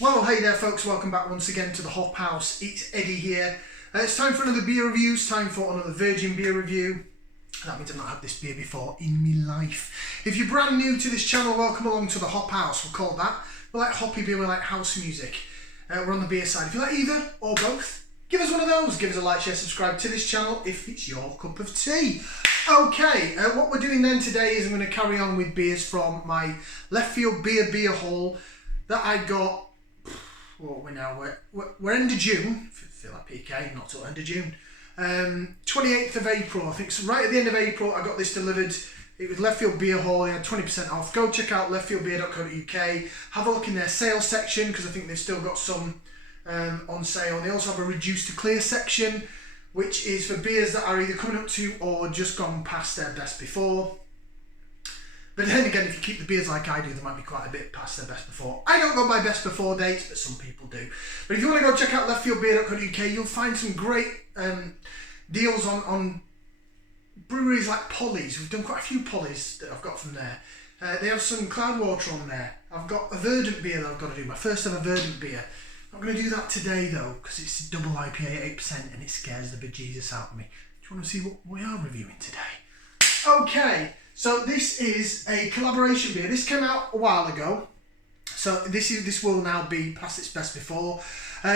Well, hey there folks, welcome back once again to the Hop House. It's Eddie here. It's time for another beer review, it's time for another virgin beer review. That means I've not had this beer before in my life. If you're brand new to this channel, welcome along to the Hop House, we'll call that. We like hoppy beer, we like house music. We're on the beer side. If you like either or both, give us one of those. Give us a like, share, subscribe to this channel if it's your cup of tea. Okay, what we're doing then today is I'm going to carry on with beers from my Leftfield Beer beer haul that I got. What we're now, we're end of June, feel like PK, not till end of June. 28th of April, I think, so right at the end of April I got this delivered. It was Leftfield Beer Haul, they had 20% off. Go check out leftfieldbeer.co.uk, have a look in their sales section because I think they've still got some on sale. They also have a reduced to clear section, which is for beers that are either coming up to or just gone past their best before. But then again, if you keep the beers like I do, they might be quite a bit past their best before. I don't go by best before dates, but some people do. But if you want to go check out leftfieldbeer.co.uk, you'll find some great deals on breweries like Polly's. We've done quite a few Polly's that I've got from there. They have some Cloudwater on there. I've got a Verdant beer that I've got to do, my first ever Verdant beer. I'm not going to do that today though, because it's double IPA, 8%, and it scares the bejesus out of me. Do you want to see what we are reviewing today? Okay. So this is a collaboration beer. This came out a while ago, so this will now be past its best before.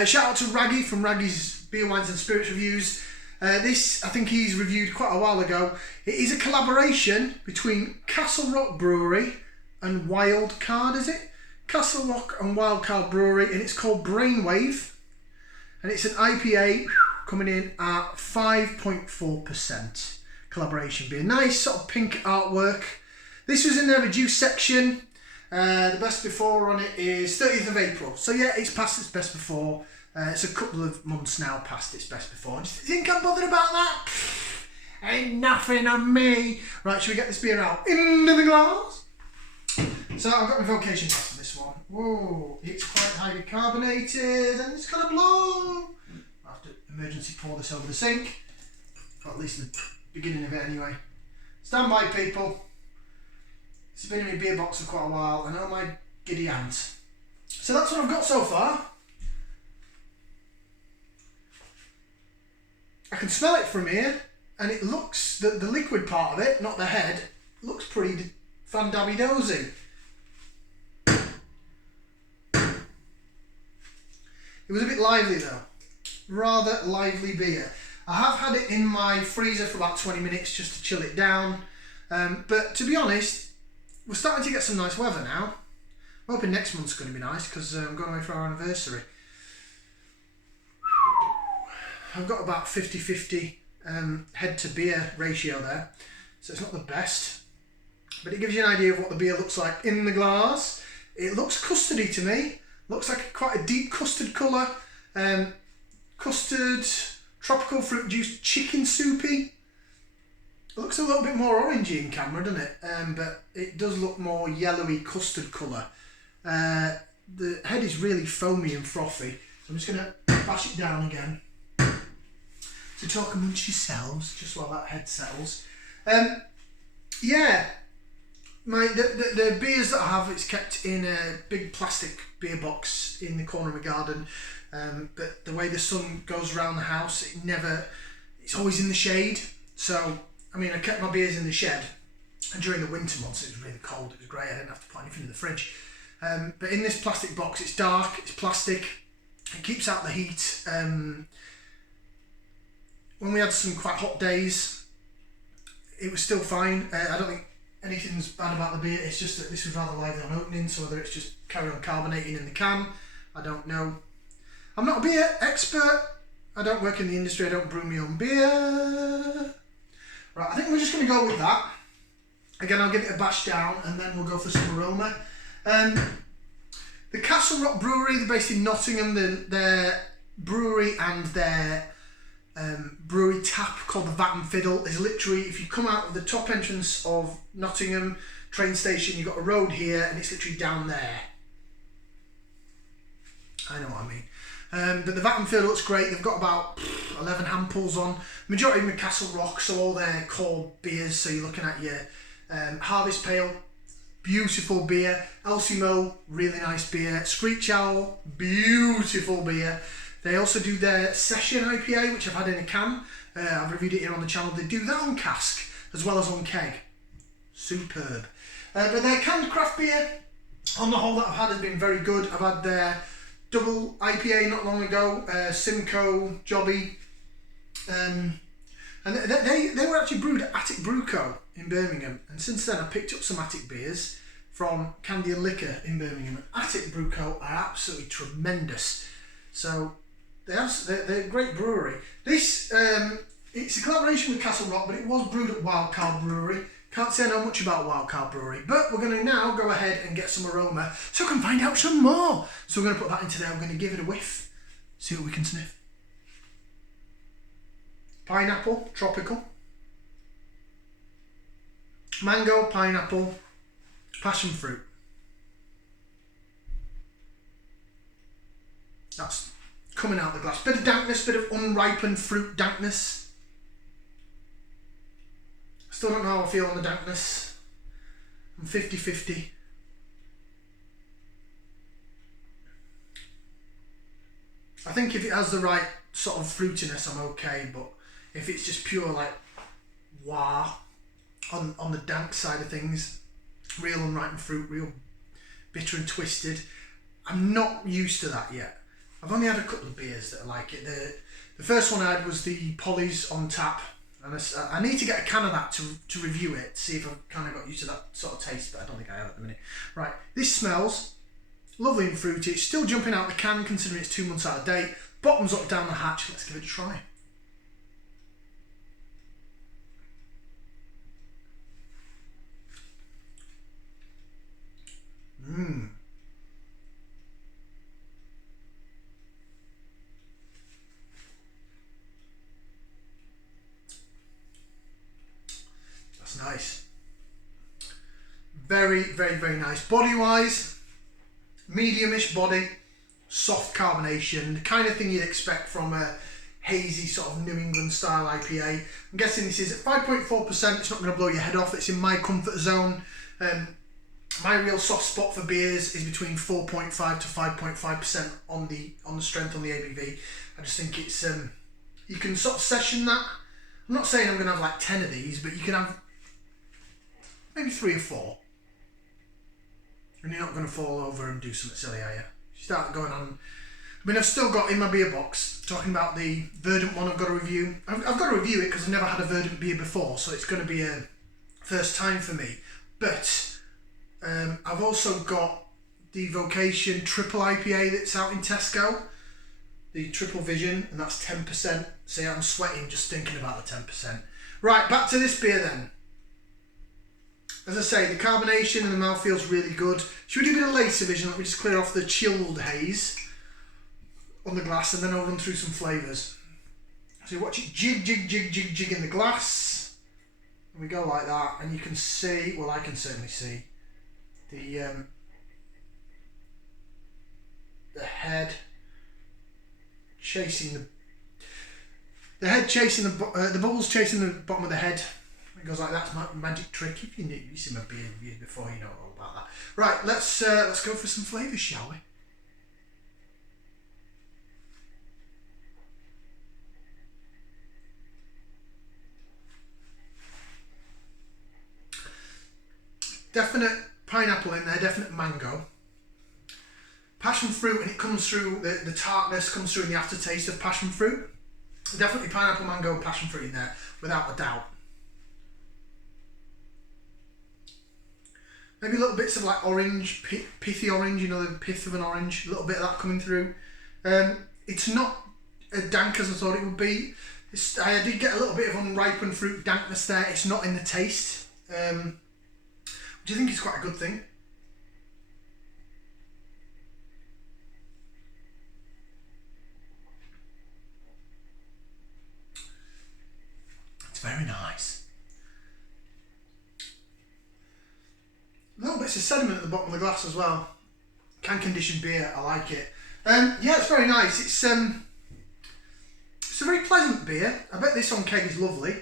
Shout out to Raggy from Raggy's Beer, Wines and Spirits Reviews. This, I think he's reviewed quite a while ago. It is a collaboration between Castle Rock Brewery and Wild Card, is it? Castle Rock and Wild Card Brewery, and it's called Brainwave. And it's an IPA coming in at 5.4%. Collaboration beer. Nice sort of pink artwork. This was in their reduced section. The best before on it is 30th of April. So yeah, it's past its best before. It's a couple of months now past its best before. Do you think I'm bothered about that? Ain't nothing on me. Right, should we get this beer out into the glass? So I've got my vocation pass for this one. Whoa, it's quite highly carbonated and it's gonna blow. I'll have to emergency pour this over the sink. Or at least the beginning of it anyway. Stand by, people. It's been in my beer box for quite a while. I know my giddy aunt. So that's what I've got so far. I can smell it from here, and it looks, the liquid part of it, not the head, looks pretty fan-dabby-dozy. It was a bit lively though. Rather lively beer. I have had it in my freezer for about 20 minutes just to chill it down. But to be honest, we're starting to get some nice weather now. I'm hoping next month's going to be nice because I'm going away for our anniversary. I've got about 50-50 head to beer ratio there. So it's not the best. But it gives you an idea of what the beer looks like in the glass. It looks custardy to me. Looks like quite a deep custard colour. Custard... tropical fruit juice, chicken soupy. It looks a little bit more orangey in camera, doesn't it? But it does look more yellowy custard colour. The head is really foamy and frothy. So I'm just going to bash it down again. So talk amongst yourselves, just while that head settles. Yeah, the beers that I have, it's kept in a big plastic beer box in the corner of my garden. But the way the sun goes around the house, it's always in the shade. So, I mean, I kept my beers in the shed. And during the winter months, it was really cold, it was great, I didn't have to put anything in the fridge. But in this plastic box, it's dark, it's plastic, it keeps out the heat. When we had some quite hot days, it was still fine. I don't think anything's bad about the beer, it's just that this was rather lively on opening, so whether it's just carry on carbonating in the can, I don't know. I'm not a beer expert. I don't work in the industry. I don't brew my own beer. Right, I think we're just going to go with that. Again, I'll give it a bash down and then we'll go for some aroma. The Castle Rock Brewery, they're based in Nottingham. Their brewery and their brewery tap called the Vat and Fiddle is literally, if you come out of the top entrance of Nottingham train station, you've got a road here and it's literally down there. I know what I mean. But the Vat and Fiddle looks great. They've got about 11 handpulls on. Majority of them are Castle Rock, so all their core beers. So you're looking at your Harvest Pale, beautiful beer. Elsimo, really nice beer. Screech Owl, beautiful beer. They also do their Session IPA, which I've had in a can. I've reviewed it here on the channel. They do that on cask as well as on keg. Superb. But their canned craft beer, on the whole, that I've had has been very good. I've had their double IPA not long ago, Simcoe, Jobby. And they were actually brewed at Attic Brew Co. in Birmingham. And since then, I've picked up some Attic beers from Candy and Liquor in Birmingham. Attic Brew Co. are absolutely tremendous. So they're a great brewery. This it's a collaboration with Castle Rock, but it was brewed at Wildcard Brewery. Can't say I know much about Wildcard Brewery, but we're going to now go ahead and get some aroma so I can find out some more. So we're going to put that into there. We're going to give it a whiff, see what we can sniff. Pineapple, tropical. Mango, pineapple, passion fruit. That's coming out of the glass. Bit of dankness, bit of unripened fruit dankness. Still don't know how I feel on the dankness. I'm 50-50. I think if it has the right sort of fruitiness, I'm okay, but if it's just pure like wah on the dank side of things, real unripened fruit, real bitter and twisted, I'm not used to that yet. I've only had a couple of beers that are like it. The first one I had was the Polly's on tap, and I need to get a can of that to review it, see if I've kind of got used to that sort of taste, but I don't think I have at the minute. Right, this smells lovely and fruity. It's still jumping out the can considering it's 2 months out of date. Bottoms up down the hatch. Let's give it a try. That's nice. Very, very, very nice. Body-wise, medium-ish body, soft carbonation, the kind of thing you'd expect from a hazy sort of New England style IPA. I'm guessing this is at 5.4%. It's not going to blow your head off. It's in my comfort zone. My real soft spot for beers is between 4.5 to 5.5% on the strength on the ABV. I just think it's you can sort of session that. I'm not saying I'm going to have like 10 of these, but you can have maybe 3 or 4. And you're not going to fall over and do something silly, are you? You start going on. I mean, I've still got in my beer box, talking about the Verdant one I've got to review. I've got to review it because I've never had a Verdant beer before, so it's going to be a first time for me. But I've also got the Vocation Triple IPA that's out in Tesco, the Triple Vision, and that's 10%. See, I'm sweating just thinking about the 10%. Right, back to this beer then. As I say, the carbonation and the mouthfeel's really good. Should we do a bit of later vision? Let me just clear off the chilled haze on the glass, and then I'll run through some flavours. So you watch it jig, jig, jig, jig, jig in the glass. And we go like that, and you can see, well, I can certainly see, the head chasing the head chasing the bubbles chasing the bottom of the head. It goes like that. It's my magic trick. If you've seen my beer reviews before, you know all about that. Right, let's go for some flavours, shall we? Definite pineapple in there, definite mango. Passion fruit, and it comes through, the tartness comes through in the aftertaste of passion fruit. Definitely pineapple, mango, passion fruit in there, without a doubt. Maybe little bits of like orange, pithy orange, you know, the pith of an orange, a little bit of that coming through. It's not as dank as I thought it would be. I did get a little bit of unripened fruit dankness there. It's not in the taste. Do you think it's quite a good thing? It's very nice. Little bits of sediment at the bottom of the glass as well. Can conditioned beer, I like it. Yeah, it's very nice. It's a very pleasant beer. I bet this on keg is lovely.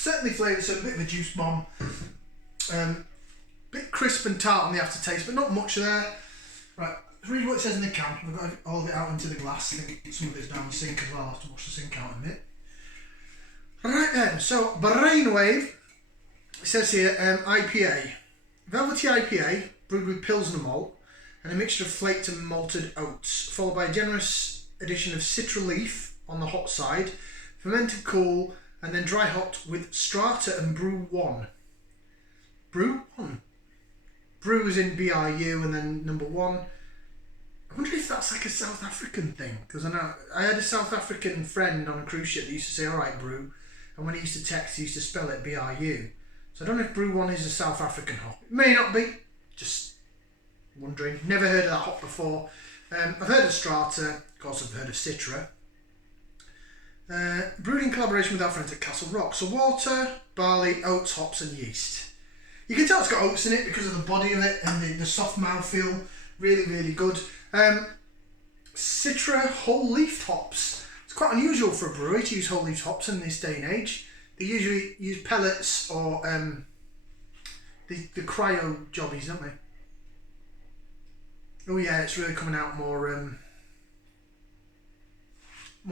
Certainly flavoured, so a bit of a juice bomb. Bit crisp and tart on the aftertaste, but not much there. Right, let's read what it says in the can. We've got all of it out into the glass. I think some of it's down the sink as well. I'll have to wash the sink out in a bit. Right then, so Brainwave, it says here, IPA. Velvety IPA, brewed with Pilsner malt and a mixture of flaked and malted oats, followed by a generous addition of citra leaf on the hot side, fermented cool, and then dry hopped with Strata and Brew 1. Brew 1? Brew is in BRU and then number 1. I wonder if that's like a South African thing, because I know I had a South African friend on a cruise ship that used to say, alright, brew, and when he used to text, he used to spell it BRU. So I don't know if Brew 1 is a South African hop. It may not be, just wondering. Never heard of that hop before. I've heard of Strata, of course I've heard of Citra. Brewed in collaboration with our friends at Castle Rock. So water, barley, oats, hops and yeast. You can tell it's got oats in it because of the body of it and the soft mouthfeel. Really, really good. Citra whole leaf hops. It's quite unusual for a brewery to use whole leaf hops in this day and age. They usually use pellets or the cryo jobbies, don't they? Oh yeah, it's really coming out more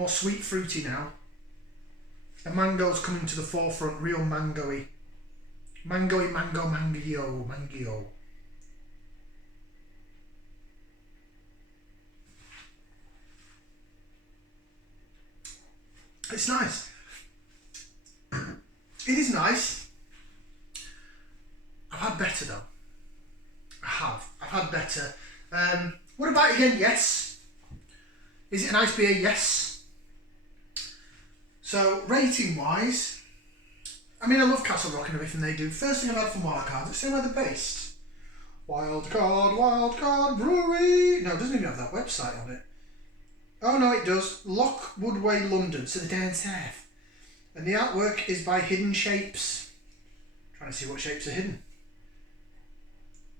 sweet fruity now. The mango's coming to the forefront, real mango-y. Mango-y, mangio. It's nice. It is nice. I've had better though. I've had better. What about it again? Yes. Is it an nice beer? Yes. So rating wise, I mean I love Castle Rock and everything they do. First thing I've had from Wildcard, let's see where they're based. Wildcard Brewery. No, it doesn't even have that website on it. Oh no, it does. Lockwood Way, London. So they're down south. And the artwork is by Hidden Shapes. Trying to see what shapes are hidden.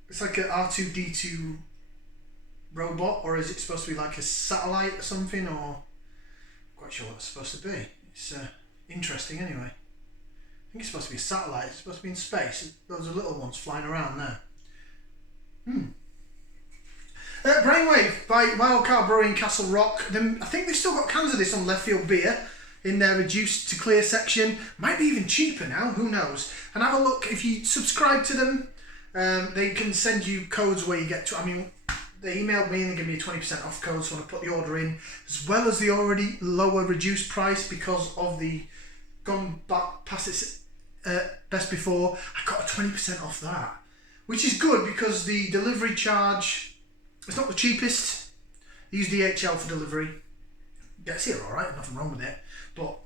It's like an R2-D2 robot, or is it supposed to be like a satellite or something, or I'm quite sure what it's supposed to be. It's interesting anyway. I think it's supposed to be a satellite. It's supposed to be in space. Those are little ones flying around there. Brainwave by Wildcard Brewing, Castle Rock. I think they've still got cans of this on Leftfield Beer in their reduced to clear section. Might be even cheaper now, who knows. And have a look, if you subscribe to them, they can send you codes where you get to, I mean, they emailed me and they gave me a 20% off code, so when I put the order in, as well as the already lower reduced price because of the gone back past its best before, I got a 20% off that. Which is good because the delivery charge, it's not the cheapest. They use DHL for delivery. Gets here alright, nothing wrong with it. But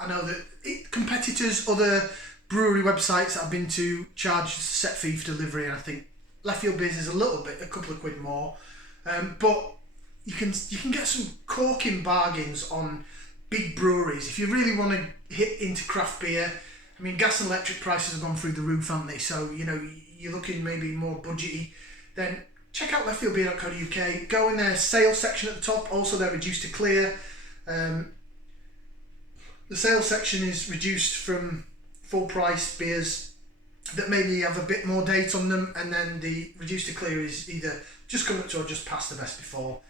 I know that competitors, other brewery websites that I've been to charge a set fee for delivery, and I think Leftfield Beer is a couple of quid more. But you can get some corking bargains on big breweries. If you really want to hit into craft beer, I mean gas and electric prices have gone through the roof, haven't they? So, you know, you're looking maybe more budgety, then check out leftfieldbeer.co.uk. Go in their sales section at the top, also they're reduced to clear. The sales section is reduced from full price beers that maybe have a bit more date on them, and then the reduced to clear is either just come up to or just past the best before.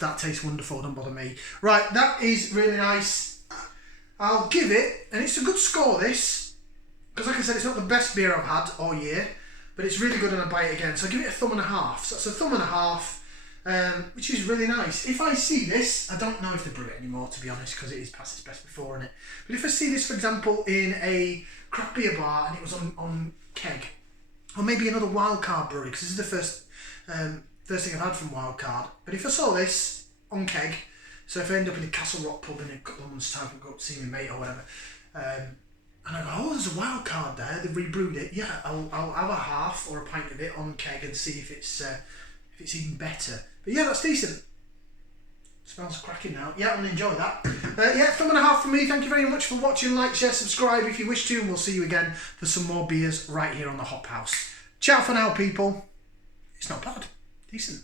That tastes wonderful, don't bother me. Right, that is really nice. I'll give it, and it's a good score this, because like I said, it's not the best beer I've had all year, but it's really good and I'll buy it again. So I'll give it a thumb and a half. So that's a thumb and a half, which is really nice. If I see this, I don't know if they brew it anymore, to be honest, because it is past its best before in it. But if I see this, for example, in a craft beer bar and it was on keg, or maybe another Wildcard brewery, because this is the first thing I've had from Wildcard. But if I saw this on keg, so if I end up in a Castle Rock pub in a couple of months' time, I go up to see my mate or whatever, and I go, oh, there's a Wildcard there, they've rebrewed it. Yeah, I'll have a half or a pint of it on keg and see if it's even better. But yeah, that's decent. Smells cracking now. Yeah, I'm going to enjoy that. Yeah, thumb and a half from me. Thank you very much for watching. Like, share, subscribe if you wish to, and we'll see you again for some more beers right here on the Hop House. Ciao for now, people. It's not bad. Decent.